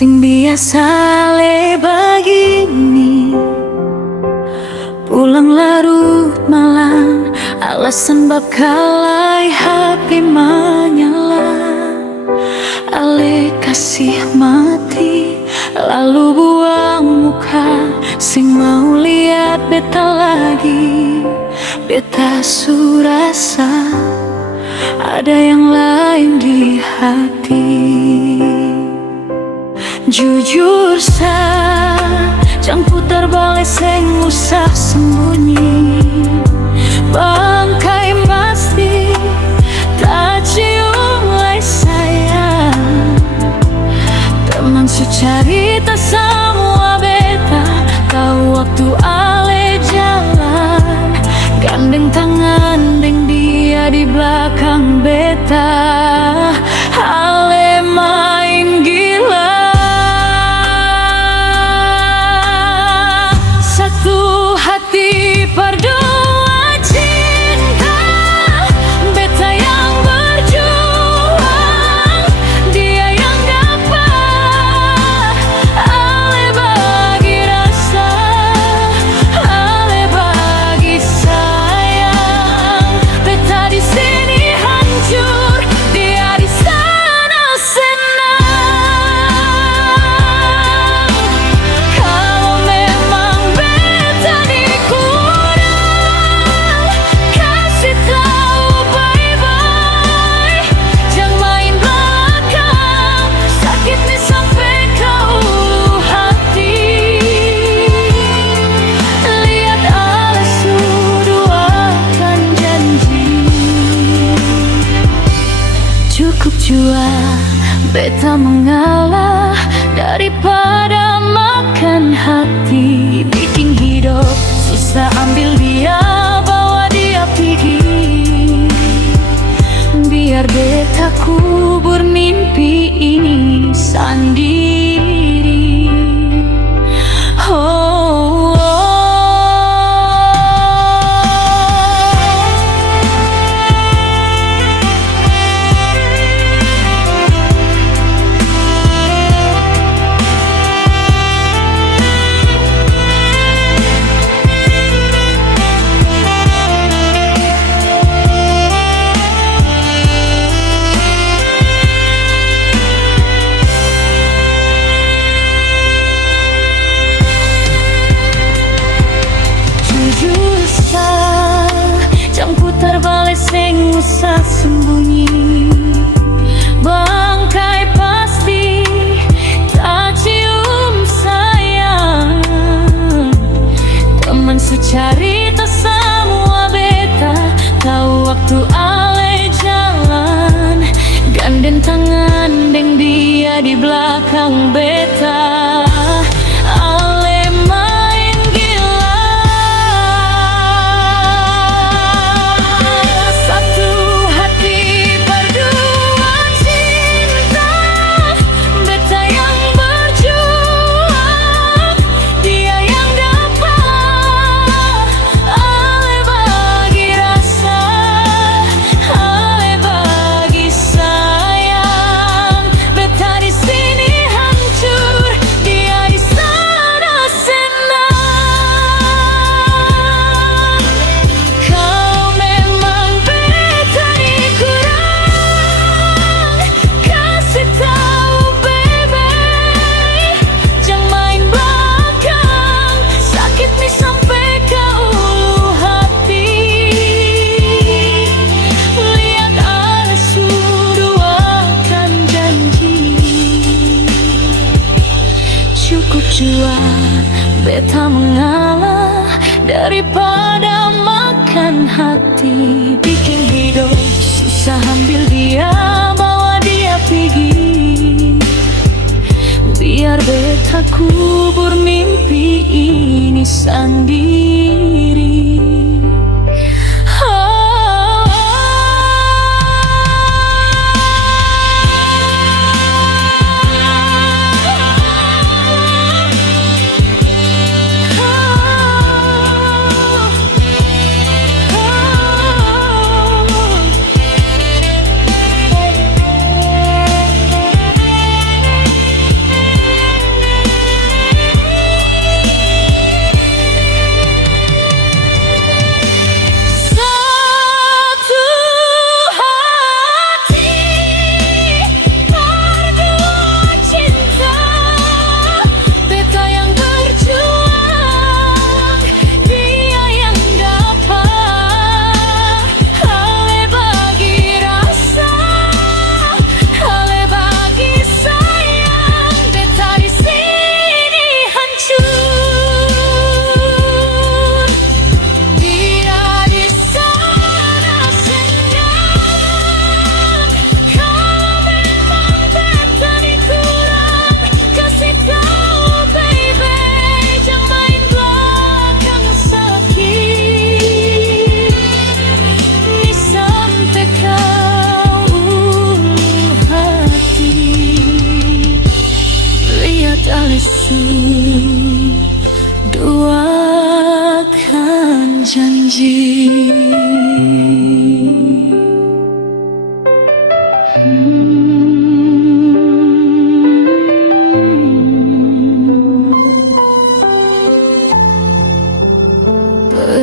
Sing biasa le begini, pulang larut malam, alasan bab kalai HP menyala. Ale kasih mati, lalu buang muka. Sing mau lihat beta lagi, beta surasa ada yang lain di hati. Jujur sa, jangan putar balik, seng usah sembunyi. Bangkai pasti tak cium lai sayang. Teman secarita semua beta, tahu waktu ale jalan. Gandeng tangan deng dia di belakang beta. Ale main gila. Satu hati berdua cinta, beta yang berjuang, dia yang dapat. Ale bagi rasa, ale bagi sayang. Beta di sini hancur, dia di sana senang. Kalau memang beta dikurang, kasih tahu bye-bye. Jangan main belakang, sakit nih sampai ke ulu hati. Lihat ale suduakan janji. Cukup jua beta mengalah daripada makan hati. Bikin hidup susah, ambil dia, bawa dia pergi. Biar beta kubur mimpi ini sendiri. Oh, jujur sa, jangan putar balik, seng usah sembunyi. Bangkai pasti tak cium sayang. Teman secarita semua beta, tahu waktu ale jalan. Gandeng tangan deng dia di belakang beta. Ale main gila. Satu hati berdua cinta, beta yang berjuang, dia yang dapat. Ale bagi rasa, ale bagi sayang. Beta di sini hancur, dia di sana senang. Kalau memang beta dikurang, kasih tahu baby. Jangan main belakang, sakit nih sampai ke ulu hati. Lihat ale suduakan janji. Cukup jua beta mengalah daripada makan hati. Bikin hidup susah, ambil dia, bawa dia pergi. Biar beta kubur mimpi ini sendiri.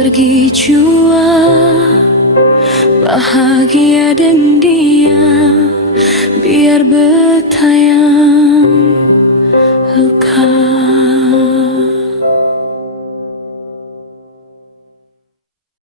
Pergi jua bahagia dengan dia, biar bertayang